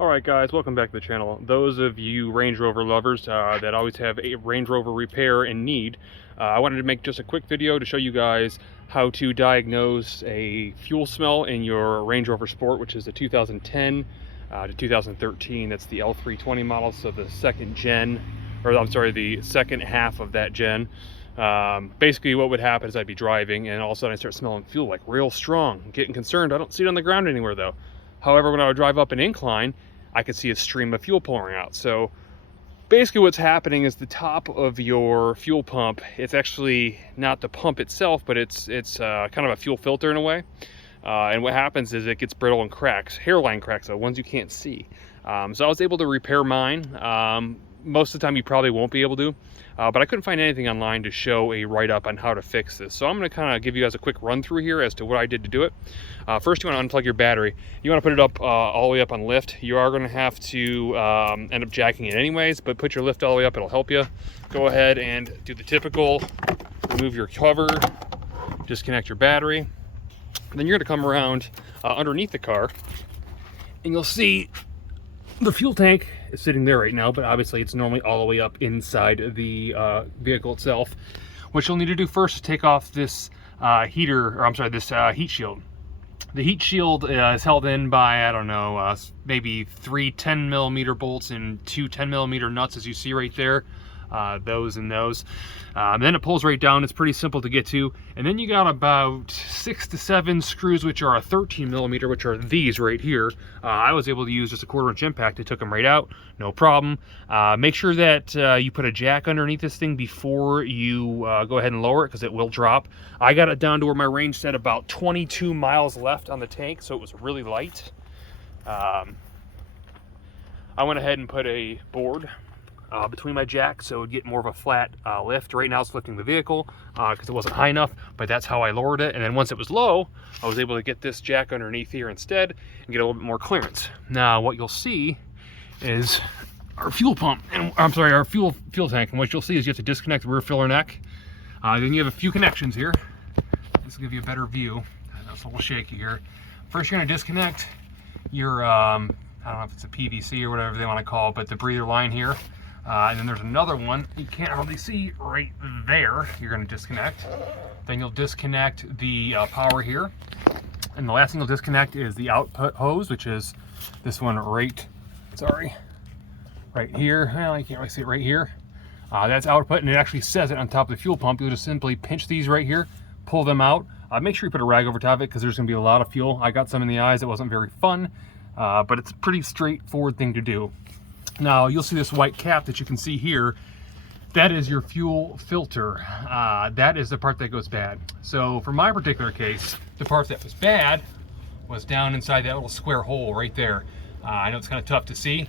Alright guys, welcome back to the channel. Those of you Range Rover lovers that always have a Range Rover repair in need, I wanted to make just a quick video to show you guys how to diagnose a fuel smell in your Range Rover Sport, which is the 2010 to 2013. That's the L320 model, so the second gen, or I'm sorry, the second half of that gen. Basically what would happen is I'd be driving and all of a sudden I start smelling fuel like real strong. I'm getting concerned. I don't see it on the ground anywhere though. However, when I would drive up an incline, I could see a stream of fuel pouring out. So basically what's happening is the top of your fuel pump, it's actually not the pump itself, but it's kind of a fuel filter in a way. And what happens is it gets brittle and cracks, hairline cracks, so ones you can't see. So I was able to repair mine. Most of the time you probably won't be able to, but I couldn't find anything online to show a write-up on how to fix this. So I'm going to kind of give you guys a quick run through here as to what I did to do it. First, you want to unplug your battery. You want to put it up all the way up on lift. You are going to have to end up jacking it anyways, but put your lift all the way up, it'll help you. Go ahead and do the typical, remove your cover, disconnect your battery. Then you're going to come around underneath the car, and you'll see the fuel tank is sitting there right now, but obviously it's normally all the way up inside the vehicle itself. What you'll need to do first is take off this heat shield. The heat shield is held in by, I don't know, maybe 3 10mm bolts and 2 10mm nuts, as you see right there. Those and those. Then it pulls right down. It's pretty simple to get to. And then you got about 6 to 7 screws, which are a 13mm, which are these right here. I was able to use just a 1/4 impact. It took them right out, no problem. Make sure that you put a jack underneath this thing before you go ahead and lower it, because it will drop. I got it down to where my range said about 22 miles left on the tank, so it was really light. I went ahead and put a board between my jacks, so it would get more of a flat lift. Right now it's lifting the vehicle because it wasn't high enough, but that's how I lowered it. And then once it was low, I was able to get this jack underneath here instead and get a little bit more clearance. Now what you'll see is our fuel pump, and I'm sorry, our fuel tank. And what you'll see is you have to disconnect the rear filler neck. Then you have a few connections here. This will give you a better view. That's a little shaky here. First, you're going to disconnect your I don't know if it's a PVC or whatever they want to call it, but the breather line here. And then there's another one you can't hardly see right there. You're going to disconnect. Then you'll disconnect the power here. And the last thing you'll disconnect is the output hose, which is this one right here. Well, you can't really see it right here. That's output, and it actually says it on top of the fuel pump. You'll just simply pinch these right here, pull them out. Make sure you put a rag over top of it, because there's going to be a lot of fuel. I got some in the eyes. It wasn't very fun, but it's a pretty straightforward thing to do. Now you'll see this white cap that you can see here. That is your fuel filter. That is the part that goes bad. So for my particular case, the part that was bad was down inside that little square hole right there. I know it's kind of tough to see.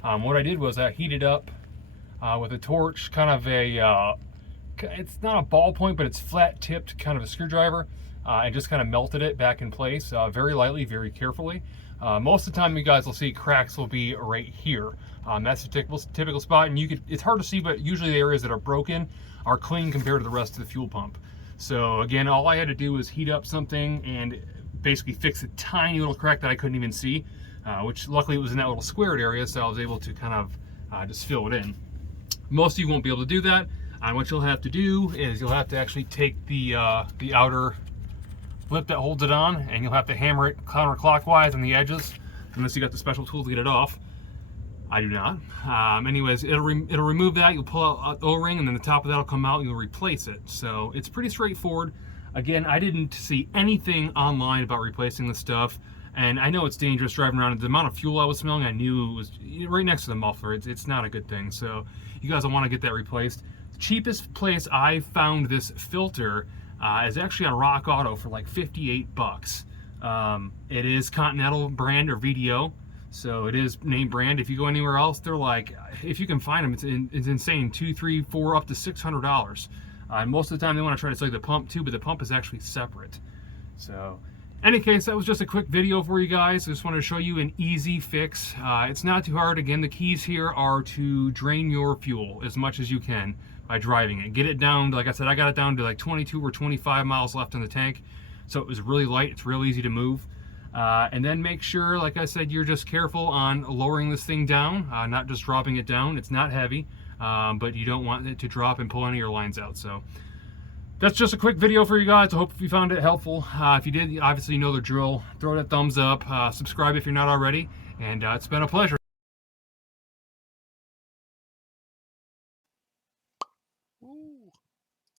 What I did was I heated up with a torch, kind of a, it's not a ballpoint, but it's flat tipped kind of a screwdriver, and just kind of melted it back in place very lightly, very carefully. Most of the time you guys will see cracks will be right here. That's a typical spot, and it's hard to see, but usually the areas that are broken are clean compared to the rest of the fuel pump. So again, all I had to do was heat up something and basically fix a tiny little crack that I couldn't even see, which luckily it was in that little squared area, so I was able to kind of just fill it in. Most of you won't be able to do that, and what you'll have to do is you'll have to actually take the outer lip that holds it on, and you'll have to hammer it counterclockwise on the edges, unless you got the special tool to get it off. I do not. Anyways, it'll remove that. You'll pull out the O-ring, and then the top of that will come out, and you'll replace it. So it's pretty straightforward. Again, I didn't see anything online about replacing this stuff, and I know it's dangerous driving around. The amount of fuel I was smelling, I knew it was right next to the muffler. It's not a good thing. So you guys will want to get that replaced. The cheapest place I found this filter is actually on Rock Auto for like 58 bucks. It is Continental brand or VDO, so it is name brand. If you go anywhere else, they're like, if you can find them, it's insane, $200, $300, $400, up to $600. Most of the time they want to try to sell you the pump too, but the pump is actually separate. So, any case, that was just a quick video for you guys. I just wanted to show you an easy fix. It's not too hard. Again, the keys here are to drain your fuel as much as you can by driving it. Get it down, like I said, I got it down to like 22 or 25 miles left in the tank. So it was really light, it's real easy to move. And then make sure, like I said, you're just careful on lowering this thing down, not just dropping it down. It's not heavy, but you don't want it to drop and pull any of your lines out. So that's just a quick video for you guys. I hope you found it helpful. If you did, obviously you know the drill. Throw that thumbs up, subscribe if you're not already, and it's been a pleasure.